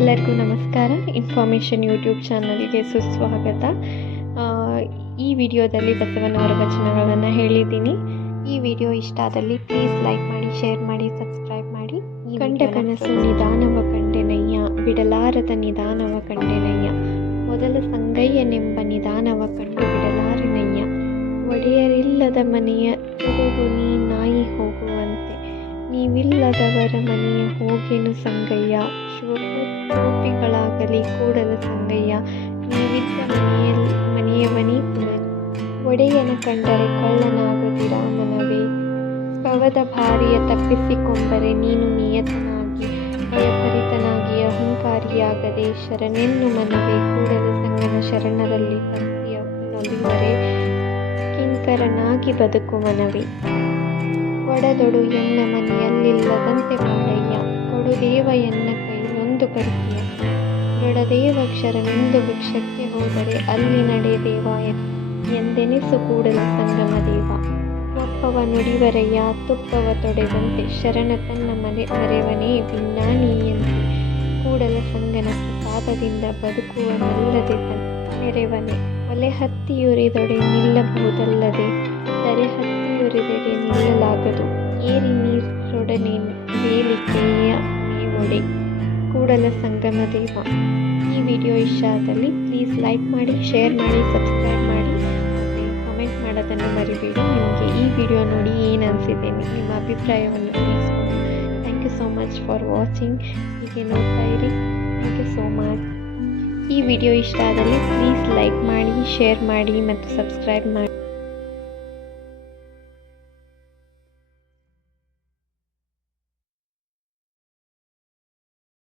ಎಲ್ಲರಿಗೂ ನಮಸ್ಕಾರ. Information YouTube ಚಾನಲ್ಗೆ ಸುಸ್ವಾಗತ. ಈ ವಿಡಿಯೋದಲ್ಲಿ ಬಸವನವರ ವಚನಗಳನ್ನು ಹೇಳಿದ್ದೀನಿ. ಈ ವಿಡಿಯೋ ಇಷ್ಟ ಆದಲ್ಲಿ ಪ್ಲೀಸ್ ಲೈಕ್ ಮಾಡಿ ಶೇರ್ ಮಾಡಿ ಸಬ್ಸ್ಕ್ರೈಬ್ ಮಾಡಿ. ಕಂಡ ಕನಸು. ನಿಧಾನವ ಕಂಡೆನಯ್ಯ ಬಿಡಲಾರದ ನಿಧಾನವ ಕಂಡೆನಯ್ಯ. ಮೊದಲ ಸಂಗಯ್ಯನೆಂಬ ನಿಧಾನವ ಕಂಡು ಬಿಡಲಾರನಯ್ಯ. ಒಡೆಯರಿಲ್ಲದ ಮನೆಯ ತುಡುಗು ನೀ ನಾಯಿ ಹೋಗುವಂತೆ ನೀವಿಲ್ಲದವರ ಮನೆಯ ಹೋಗೇನು ಸಂಗಯ್ಯ? ಶೋಪಿಗಳಾಗಲಿ ಕೂಡಲ ಸಂಗಯ್ಯ. ನೀವಿದ್ದ ಮನೆಯಲ್ಲಿ ಮನೆಯವನೇ ಒಡೆಯನ ಕಂಡರೆ ಕಳ್ಳನಾಗದಿರ ಮನವೇ. ಪವದ ಭಾರಿಯ ತಪ್ಪಿಸಿಕೊಂಡರೆ ನೀನು ನಿಯತನಾಗಿ, ಭಯಭರಿತನಾಗಿ, ಅಹಂಕಾರಿಯಾಗದೆ ಶರಣೆನ್ನು ಮನವೇ. ಕೂಡಲ ಸಂಗನ ಶರಣರಲ್ಲಿ ತಂತಿಯ ನೊಲಿವರೆ ಕಿಂಕರನಾಗಿ ಬದುಕು ಮನವೇ. ಒಡದೊಡು ಎನ್ನ ಮನೆಯಲ್ಲಿಲ್ಲದಂತೆ ಮಾಡಯ್ಯ ಕೊಡುದೇವ ಎನ್ನ ಕೈ, ಒಂದು ಕರ್ತಿಯ ದೃಢದೇವಕ್ಷರವೆಂದು ಭಿಕ್ಷಕ್ಕೆ ಹೋದರೆ ಅಲ್ಲಿ ನಡೆ ದೇವ ಎಂದೆನಿಸು ಕೂಡಲ ಸಂಗಮ ದೇವ. ಒಪ್ಪವ ನುಡಿವರಯ್ಯ, ತುಪ್ಪವ ತೊಡೆದಂತೆ ಶರಣ ತನ್ನ ಮನೆ ಮರೆವನೇ ಭಿನ್ನಾಣಿಯಂತೆ. ಕೂಡಲ ಸಂಗನ ಪ್ರಸಾದದಿಂದ ಬದುಕುವನಲ್ಲದೆ ತನ್ನ ಹತ್ತಿ ಒಲೆ ಹತ್ತಿಯುರಿದೊಡೆ ನಿಲ್ಲಬಹುದಲ್ಲದೆ ನೀರೊಡನೆ ಬೇಲಿಕೆಯ ಮೇವೊಡೆ ಕೂಡಲ ಸಂಗಮ ದೇವ. ಈ ವಿಡಿಯೋ ಇಷ್ಟ ಆದಲ್ಲಿ ಪ್ಲೀಸ್ ಲೈಕ್ ಮಾಡಿ ಶೇರ್ ಮಾಡಿ ಸಬ್ಸ್ಕ್ರೈಬ್ ಮಾಡಿ, ಮತ್ತು ಕಮೆಂಟ್ ಮಾಡೋದನ್ನು ಮರಿಬೇಡಿ. ನಿಮಗೆ ಈ ವಿಡಿಯೋ ನೋಡಿ ಏನು ಅನಿಸಿದೆ ನಿಮ್ಮ ಅಭಿಪ್ರಾಯವನ್ನು ತಿಳಿಸ್ಕೊಂಡು thank you so much for watching ಹೀಗೆ ನೋಡ್ತಾ ಇರಿ. ಥ್ಯಾಂಕ್ ಯು ಸೋ ಮಚ್ ಈ ವಿಡಿಯೋ ಇಷ್ಟ ಆದಲ್ಲಿ ಪ್ಲೀಸ್ ಲೈಕ್ ಮಾಡಿ ಶೇರ್ ಮಾಡಿ, ಮತ್ತು ಸಬ್ಸ್ಕ್ರೈಬ್ ಮಾಡಿ.